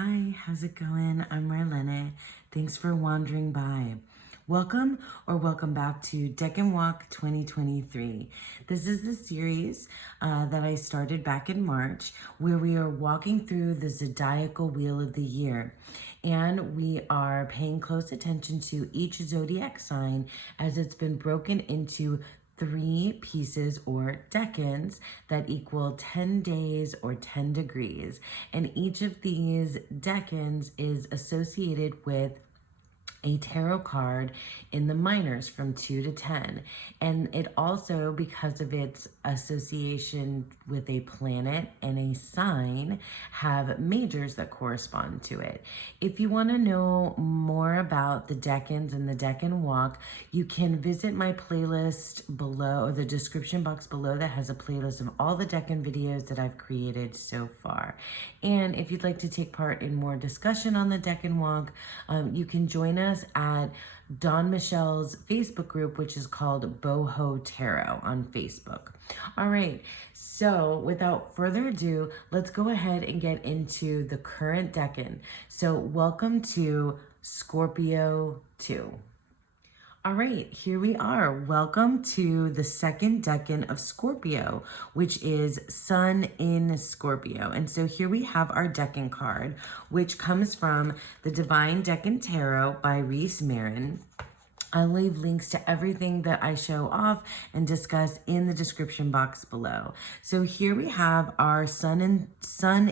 Hi, how's it going? I'm Marlene. Thanks for wandering by. Welcome or welcome back to Decan Walk 2023. This is the series that I started back in March where we are walking through the zodiacal wheel of the year. And we are paying close attention to each zodiac sign as it's been broken into 3 pieces or decans that equal 10 days or 10 degrees. And each of these decans is associated with a tarot card in the minors from 2 to 10. And it also, because of its association with a planet and a sign, have majors that correspond to it. If you want to know more about the decans and the Decan Walk, you can visit my playlist below, or the description box below that has a playlist of all the Decan videos that I've created so far. And if you'd like to take part in more discussion on the Decan Walk, you can join us at Dawn Michelle's Facebook group, which is called Boho Tarot on Facebook. All right, so without further ado, let's go ahead and get into the current decan. So welcome to Scorpio 2. All right, here we are. Welcome to the second decan of Scorpio, which is Sun in Scorpio. And so here we have our decan card, which comes from the Divine Decan Tarot by Reese Marin. I'll leave links to everything that I show off and discuss in the description box below. So here we have our Sun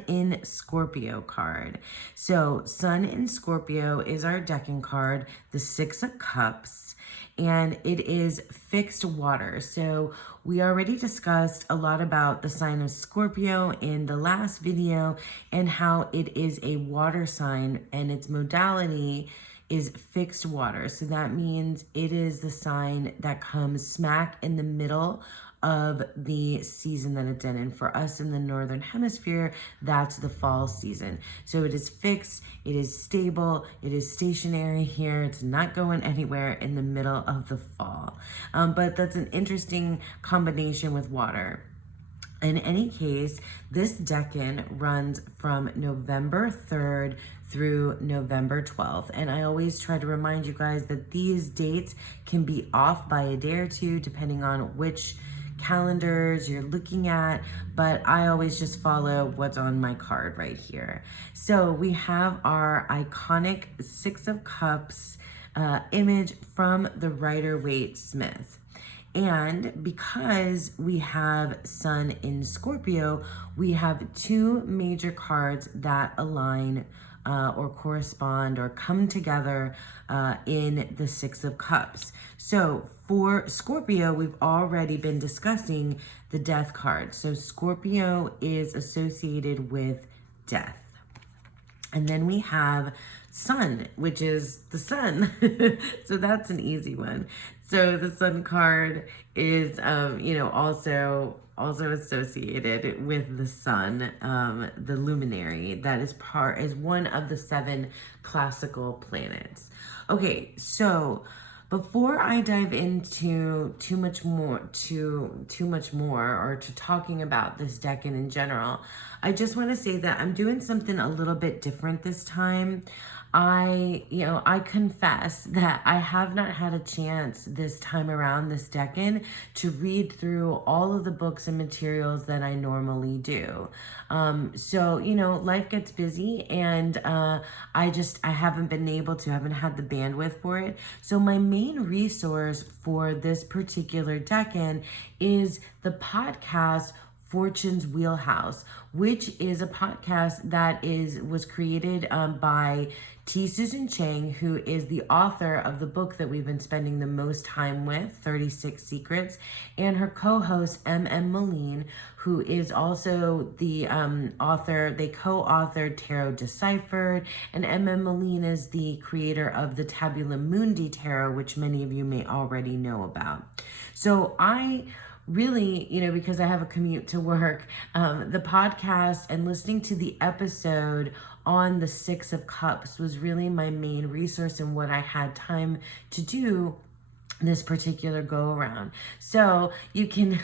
in Scorpio card. So Sun in Scorpio is our decan card, the 6 of Cups, and it is fixed water. So we already discussed a lot about the sign of Scorpio in the last video and how it is a water sign and its modality is fixed water. So that means it is the sign that comes smack in the middle of the season that it's in. And for us in the Northern Hemisphere, that's the fall season. So it is fixed, it is stable, it is stationary here. It's not going anywhere in the middle of the fall. But that's an interesting combination with water. In any case, this decan runs from November 3rd through November 12th. And I always try to remind you guys that these dates can be off by a day or two depending on which calendars you're looking at, but I always just follow what's on my card right here. So we have our iconic 6 of Cups image from the Rider-Waite Smith. And because we have Sun in Scorpio, we have 2 major cards that align or correspond or come together in the 6 of Cups. So for Scorpio, we've already been discussing the Death card. So Scorpio is associated with death. And then we have Sun, which is the sun. So that's an easy one. So the Sun card is, also associated with the sun, the luminary that is one of the 7 classical planets. Okay, so before I dive into too much more, or to talking about this decan in general, I just want to say that I'm doing something a little bit different this time. I confess that I have not had a chance this time around this decan to read through all of the books and materials that I normally do. So, life gets busy and I haven't had the bandwidth for it. So my main resource for this particular decan is the podcast Fortune's Wheelhouse, which is a podcast that was created by T. Susan Chang, who is the author of the book that we've been spending the most time with, 36 Secrets, and her co-host, M.M. Moline, who is also the author. They co-authored Tarot Deciphered, and M.M. Moline is the creator of the Tabula Mundi Tarot, which many of you may already know about. So I really, because I have a commute to work, the podcast and listening to the episode on the 6 of Cups was really my main resource and what I had time to do this particular go around. So you can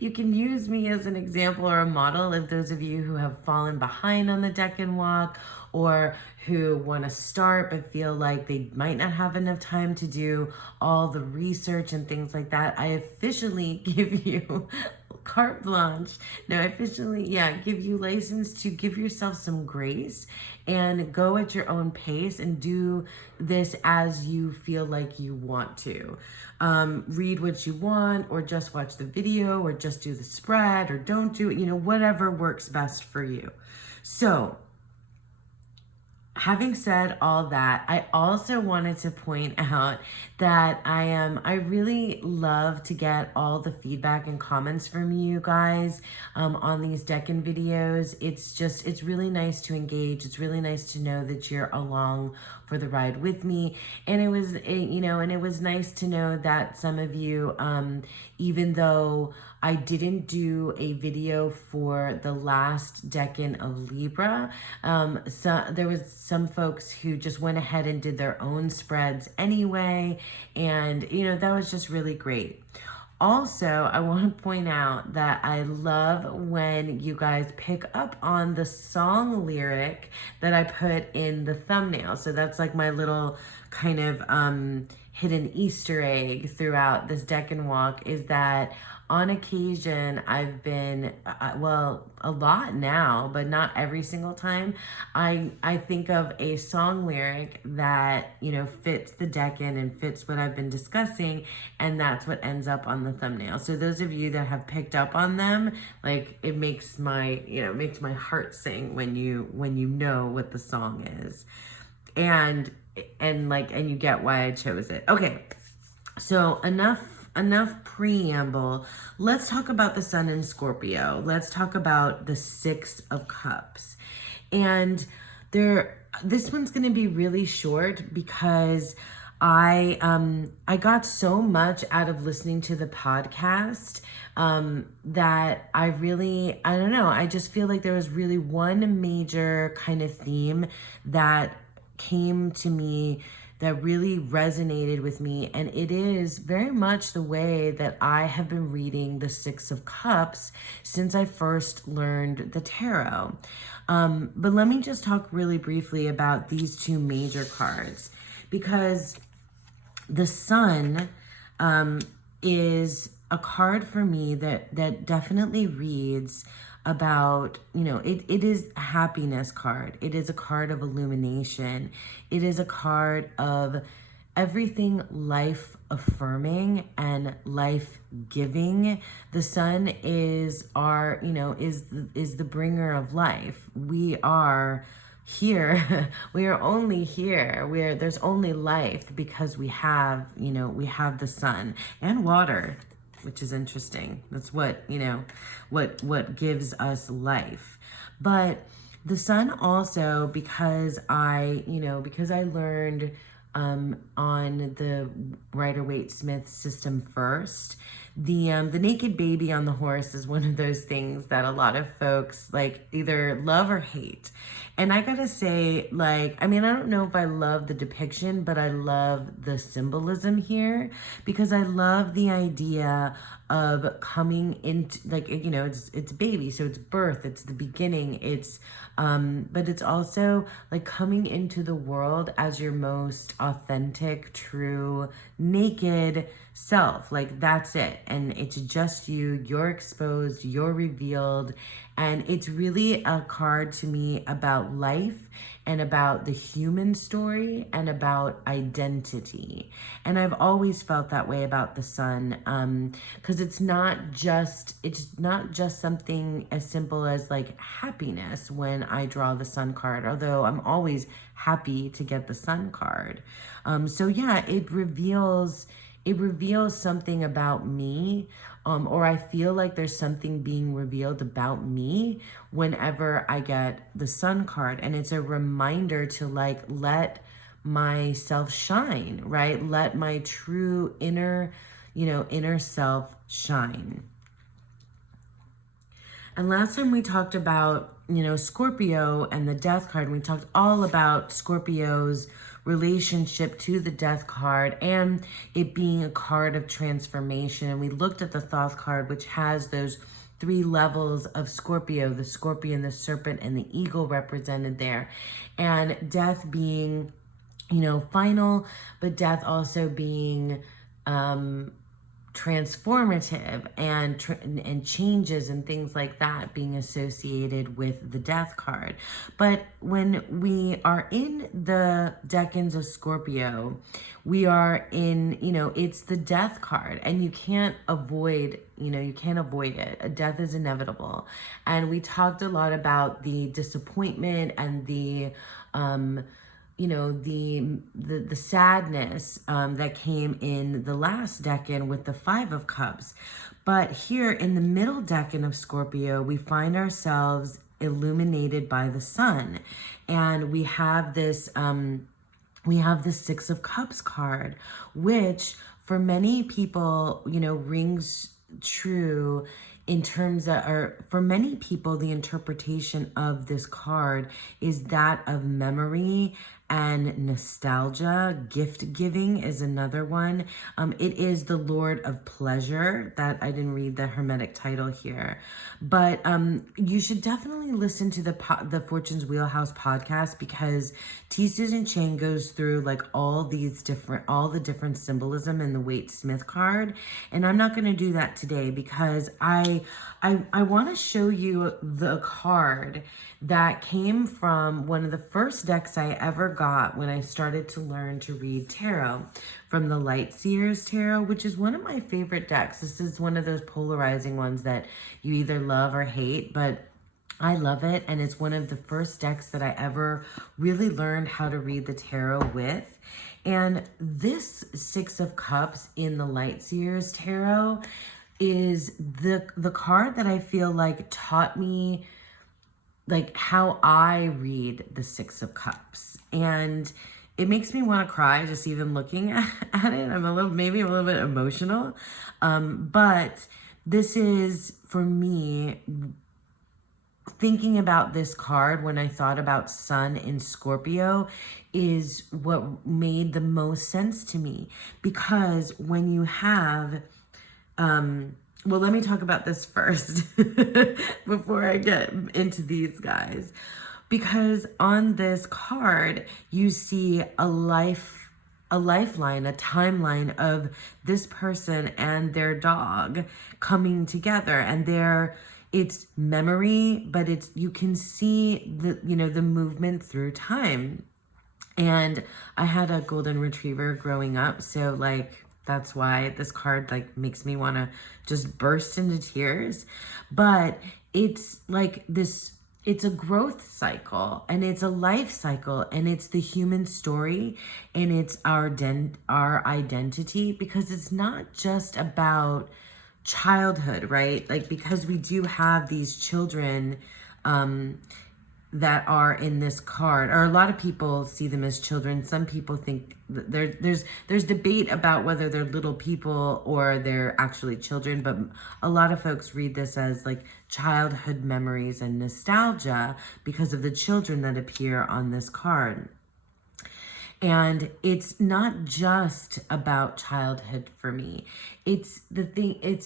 use me as an example or a model if those of you who have fallen behind on the Decan Walk, or who want to start but feel like they might not have enough time to do all the research and things like that, I officially give you carte blanche. No, officially, yeah, give you license to give yourself some grace and go at your own pace and do this as you feel like you want to. Read what you want, or just watch the video, or just do the spread, or don't do it, whatever works best for you. So, having said all that, I also wanted to point out that I really love to get all the feedback and comments from you guys on these Decan videos. It's really nice to engage. It's really nice to know that you're along for the ride with me. And it was nice to know that some of you, even though I didn't do a video for the last Decan of Libra, so there was some folks who just went ahead and did their own spreads anyway, and that was just really great. Also, I want to point out that I love when you guys pick up on the song lyric that I put in the thumbnail. So that's like my little kind of hidden Easter egg throughout this Decan Walk, is that on occasion, I've been, a lot now, but not every single time, I think of a song lyric that, fits the Decan and fits what I've been discussing, and that's what ends up on the thumbnail. So those of you that have picked up on them, like, it makes my heart sing when you know what the song is. And you get why I chose it. Okay, so enough preamble. Let's talk about the sun in Scorpio. Let's talk about the 6 of Cups. And this one's going to be really short because I got so much out of listening to the podcast that I don't know, I just feel like there was really one major kind of theme that came to me that really resonated with me, and it is very much the way that I have been reading the 6 of Cups since I first learned the tarot. But let me just talk really briefly about these 2 major cards, because the sun is a card for me that definitely reads about, it is a happiness card. It is a card of illumination. It is a card of everything life affirming and life giving. The sun is our, is the bringer of life. We are here. We are only here. There's only life because we have the sun and water, which is interesting. That's what gives us life. But the sun also, because I learned on the Rider-Waite-Smith system first, the naked baby on the horse is one of those things that a lot of folks like either love or hate. And I gotta say, I don't know if I love the depiction, but I love the symbolism here, because I love the idea of coming into, it's baby, so it's birth, it's the beginning, but it's also like coming into the world as your most authentic, true, naked self. Like, that's it. And it's just you're exposed, you're revealed. And it's really a card to me about life and about the human story and about identity. And I've always felt that way about the sun, because it's not just something as simple as like happiness when I draw the sun card, although I'm always happy to get the sun card. So yeah, it reveals something about me, or I feel like there's something being revealed about me whenever I get the sun card. And it's a reminder to let myself shine, right? Let my true inner self shine. And last time we talked about, Scorpio and the death card, and we talked all about Scorpio's relationship to the death card and it being a card of transformation. And we looked at the Thoth card, which has those three levels of Scorpio, the scorpion, the serpent, and the eagle represented there. And death being, final, but death also being transformative and changes and things like that being associated with the death card. But when we are in the decans of Scorpio, we are in, it's the death card, and you can't avoid it. A death is inevitable. And we talked a lot about the disappointment and the the sadness that came in the last decan with the Five of Cups. But here in the middle decan of Scorpio, we find ourselves illuminated by the sun. And we have this, we have the Six of Cups card, which for many people, rings true in terms of, or for many people, the interpretation of this card is that of memory and nostalgia. Gift giving is another one. It is the Lord of Pleasure. That I didn't read the Hermetic title here, but you should definitely listen to the Fortune's Wheelhouse podcast, because T. Susan Chang goes through like all the different symbolism in the Waite Smith card, and I'm not going to do that today because I want to show you the card that came from one of the first decks I ever got when I started to learn to read tarot, from the Light Seers Tarot, which is one of my favorite decks. This is one of those polarizing ones that you either love or hate, but I love it, and it's one of the first decks that I ever really learned how to read the tarot with. And this Six of Cups in the Light Seers Tarot is the card that I feel like taught me like how I read the Six of Cups. And it makes me want to cry just even looking at it. I'm maybe a little bit emotional. But this is, for me, thinking about this card when I thought about Sun in Scorpio is what made the most sense to me. Because when you have, well, let me talk about this first before I get into these guys. Because on this card, you see a lifeline, a timeline of this person and their dog coming together. And it's memory, but you can see the movement through time. And I had a golden retriever growing up, so like that's why this card like makes me want to just burst into tears. But it's like this, it's a growth cycle, and it's a life cycle, and it's the human story, and it's our identity, because it's not just about childhood, right? Like, because we do have these children that are in this card, or a lot of people see them as children. Some people think there's debate about whether they're little people or they're actually children, but a lot of folks read this as like childhood memories and nostalgia because of the children that appear on this card. And it's not just about childhood for me. It's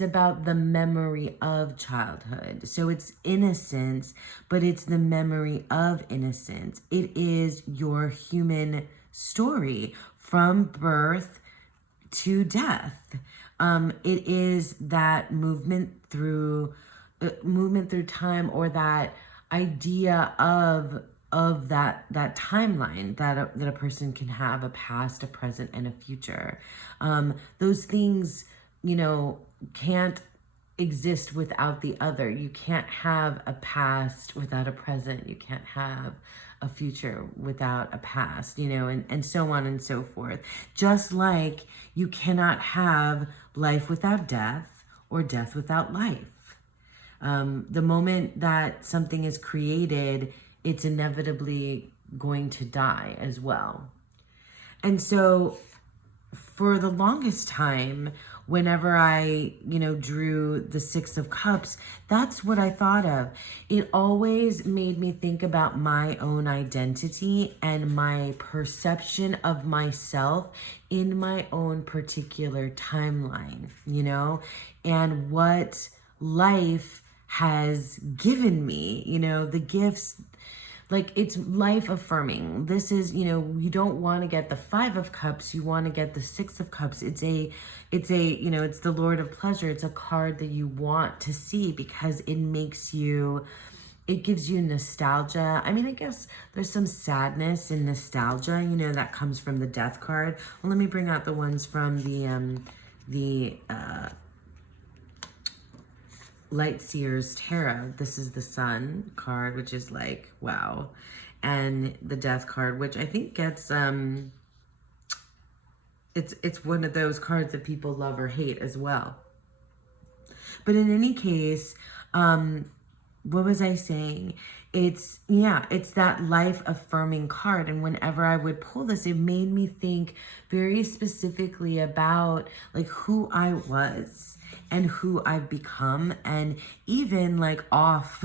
about the memory of childhood. So it's innocence, but it's the memory of innocence. It is your human story from birth to death. It is that movement through time, or that idea of that timeline that a person can have, a past, a present, and a future. Those things, can't exist without the other. You can't have a past without a present. You can't have a future without a past, and so on and so forth. Just like you cannot have life without death, or death without life. The moment that something is created, it's inevitably going to die as well. And so for the longest time, whenever I, drew the Six of Cups, that's what I thought of. It always made me think about my own identity and my perception of myself in my own particular timeline, and what life has given me, you know, the gifts. Like, it's life affirming. This is, you know, you don't want to get the 5 of Cups, you want to get the 6 of Cups. It's a, you know, it's the Lord of Pleasure. It's a card that you want to see because it makes you, it gives you nostalgia. I mean, I guess there's some sadness and nostalgia, you know, that comes from the Death card. Well, let me bring out the ones from the Light Seers Tarot. This is the Sun card, which is like, wow. And the Death card, which I think gets, it's one of those cards that people love or hate as well. But in any case, what was I saying? It's, yeah, it's that life affirming card. And whenever I would pull this, it made me think very specifically about like who I was and who I've become. And even like off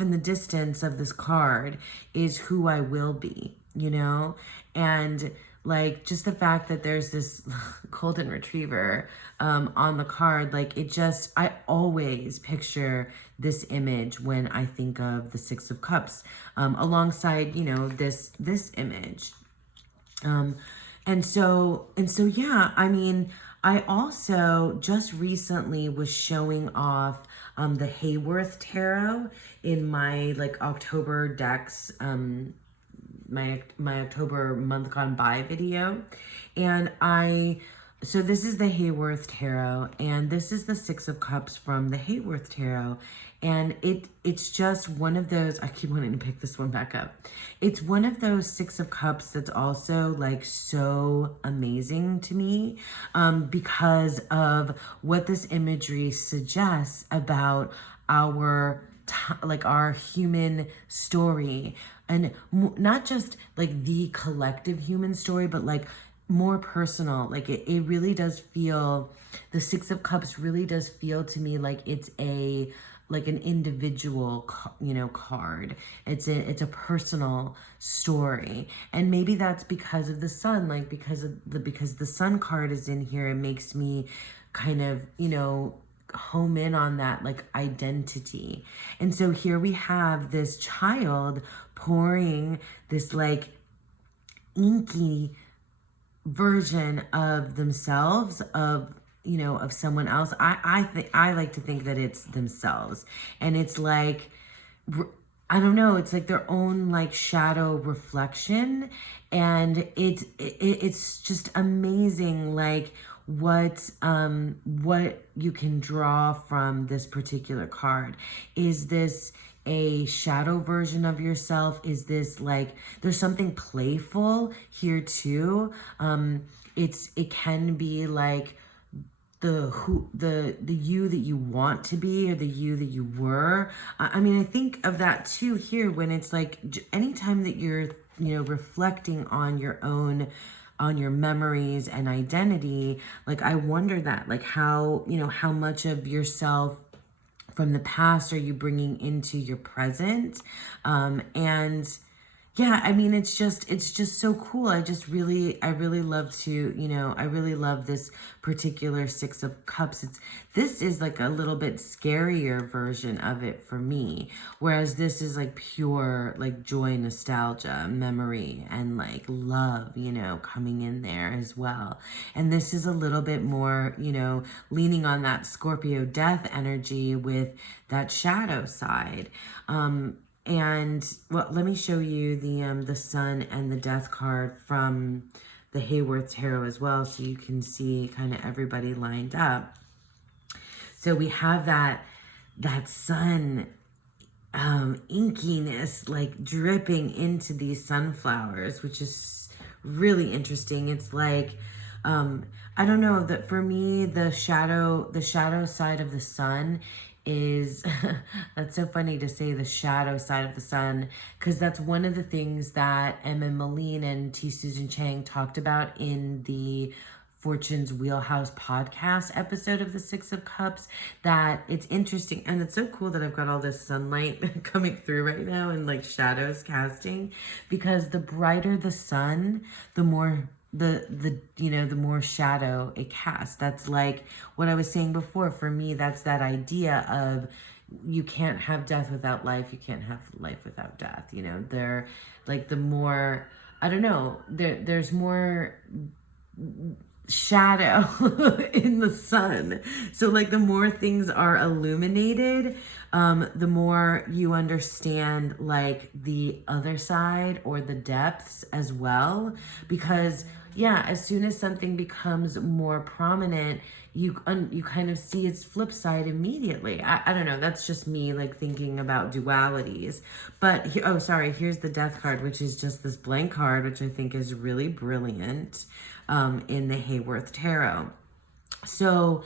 in the distance of this card is who I will be, you know? And like just the fact that there's this golden retriever on the card, like it just, I always picture this image when I think of the 6 of Cups, alongside, you know, this image. And so, yeah, I mean, I also just recently was showing off the Hayworth Tarot in my like October decks, my October month gone by video. And so this is the Hayworth Tarot, and this is the 6 of Cups from the Hayworth Tarot. And it's just one of those, I keep wanting to pick this one back up. It's one of those 6 of Cups that's also like so amazing to me, because of what this imagery suggests about our human story, and not just like the collective human story, but like more personal. Like it really does feel, the 6 of Cups really does feel to me like it's a, like an individual, you know, card. It's a personal story. And maybe that's because of the Sun, like because the Sun card is in here, it makes me kind of, you know, home in on that like identity. And so here we have this child pouring this like inky version of themselves, of, you know, of someone else. I like to think that it's themselves, and it's like, I don't know, it's like their own like shadow reflection. And it's just amazing, like what you can draw from this particular card. Is this a shadow version of yourself? Is this like, there's something playful here too. It can be like the you that you want to be, or the you that you were. I mean, I think of that too here, when it's like anytime that you're, you know, reflecting on your own, on your memories and identity, like I wonder that, like how, you know, how much of yourself from the past are you bringing into your present? And yeah, I mean, it's just so cool. I really love to, you know, I really love this particular 6 of Cups. This is like a little bit scarier version of it for me. Whereas this is like pure, like joy, nostalgia, memory, and like love, you know, coming in there as well. And this is a little bit more, you know, leaning on that Scorpio death energy with that shadow side. And well, let me show you the Sun and the Death card from the Hayworth Tarot as well, so you can see kind of everybody lined up. So we have that sun inkiness like dripping into these sunflowers, which is really interesting. It's like, I don't know, that for me, the shadow side of the sun is, that's so funny to say, the shadow side of the sun, because that's one of the things that Emma Moline and T. Susan Chang talked about in the Fortune's Wheelhouse podcast episode of the 6 of Cups. That it's interesting, and it's so cool that I've got all this sunlight coming through right now and like shadows casting, because the brighter the sun, the more you know, the more shadow it casts. That's like what I was saying before. For me, that's that idea of, you can't have death without life. You can't have life without death. You know, they're like the more, I don't know, there's more shadow in the sun. So like the more things are illuminated, the more you understand like the other side or the depths as well. Because yeah, as soon as something becomes more prominent, you kind of see its flip side immediately. I don't know. That's just me like thinking about dualities. But oh, sorry. Here's the death card, which is just this blank card, which I think is really brilliant in the Hayworth Tarot. So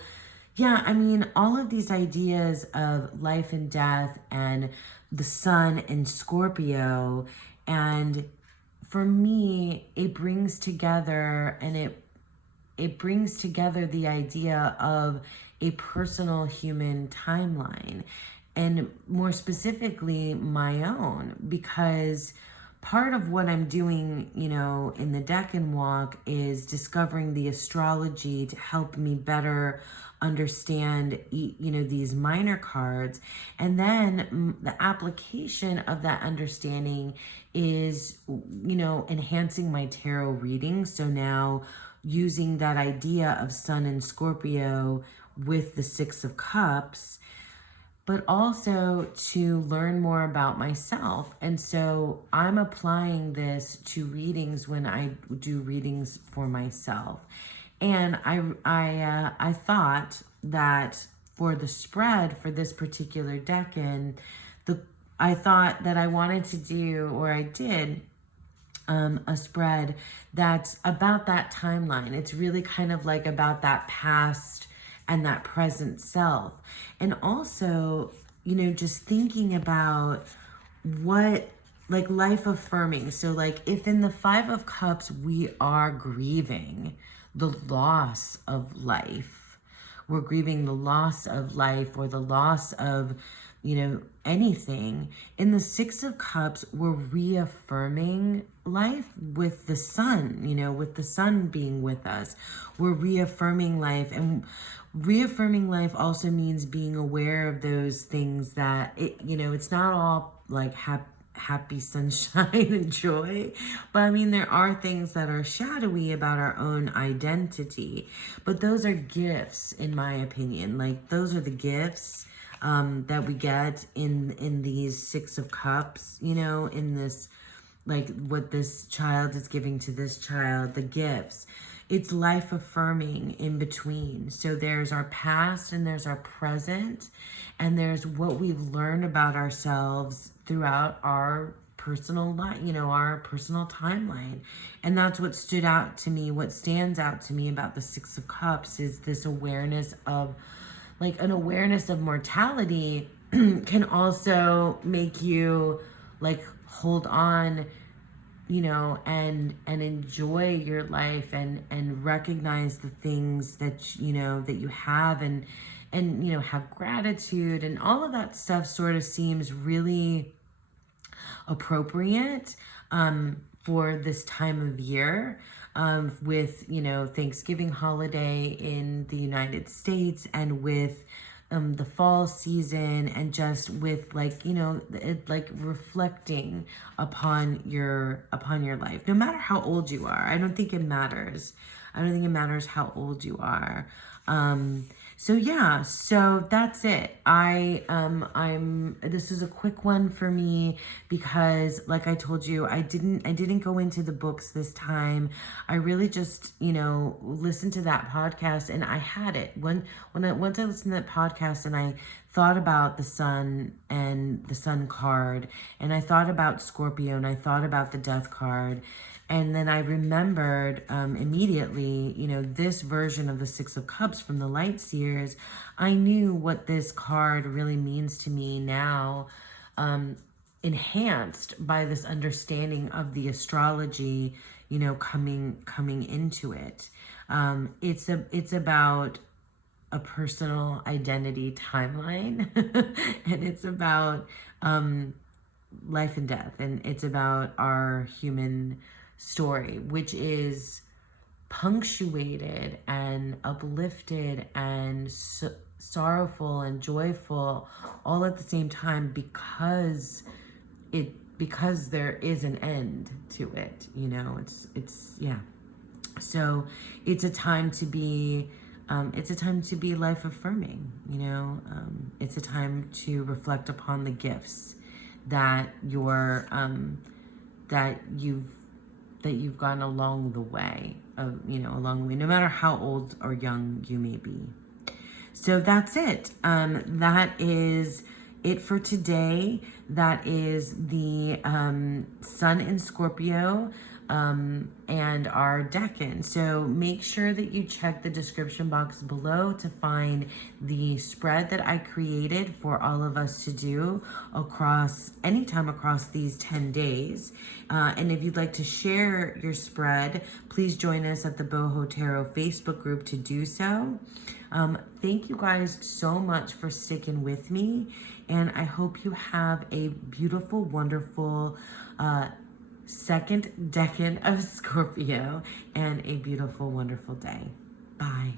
yeah, I mean, all of these ideas of life and death and the sun and Scorpio, and for me, it brings together it brings together the idea of a personal human timeline, and more specifically my own, because part of what I'm doing, you know, in the Decan Walk is discovering the astrology to help me better understand, you know, these minor cards. And then the application of that understanding is, you know, enhancing my tarot reading. So now using that idea of Sun and Scorpio with the Six of Cups, but also to learn more about myself. And so I'm applying this to readings when I do readings for myself. And I thought that for the spread for this particular decan, I thought that I wanted to do, or I did, a spread that's about that timeline. It's really kind of like about that past and that present self. And also, you know, just thinking about what, like life affirming. So like if in the Five of Cups, we are grieving the loss of life, we're grieving the loss of life or the loss of, you know, anything. In the Six of Cups, we're reaffirming life with the sun, you know, with the sun being with us. We're reaffirming life, and reaffirming life also means being aware of those things that, you know, it's not all like happy sunshine and joy, but I mean, there are things that are shadowy about our own identity, but those are gifts, in my opinion. Like those are the gifts that we get in these Six of Cups, you know, in this, like what this child is giving to this child, the gifts. It's life affirming in between. So there's our past and there's our present, and there's what we've learned about ourselves throughout our personal life, you know, our personal timeline. And that's what stood out to me. What stands out to me about the Six of Cups is this awareness of, like, an awareness of mortality can also make you like hold on, you know, and enjoy your life and recognize the things that, you know, that you have, and you know, have gratitude, and all of that stuff sort of seems really appropriate for this time of year, with, you know, Thanksgiving holiday in the United States, and with the fall season, and just with, like, you know, it, like reflecting upon your life, no matter how old you are. I don't think it matters. I don't think it matters how old you are. So yeah, so that's it. This is a quick one for me because, like I told you, I didn't go into the books this time. I really just, you know, listened to that podcast, and I had it. Once I listened to that podcast and I thought about the sun and the sun card, and I thought about Scorpio, and I thought about the death card. And then I remembered immediately, you know, this version of the Six of Cups from the Light Seers. I knew what this card really means to me now, enhanced by this understanding of the astrology, you know, coming into it. It's about a personal identity timeline, and it's about life and death, and it's about our human story, which is punctuated and uplifted and sorrowful and joyful all at the same time, because there is an end to it. You know, it's yeah. So it's a time to be life affirming. You know, it's a time to reflect upon the gifts that you've gotten along the way, along the way, no matter how old or young you may be. So that's it. That is it for today. That is the Sun in Scorpio and our Decan. So make sure that you check the description box below to find the spread that I created for all of us to do anytime across these 10 days. And if you'd like to share your spread, please join us at the Boho Tarot Facebook group to do so. Thank you guys so much for sticking with me, and I hope you have a beautiful, wonderful second decan of Scorpio and a beautiful, wonderful day. Bye.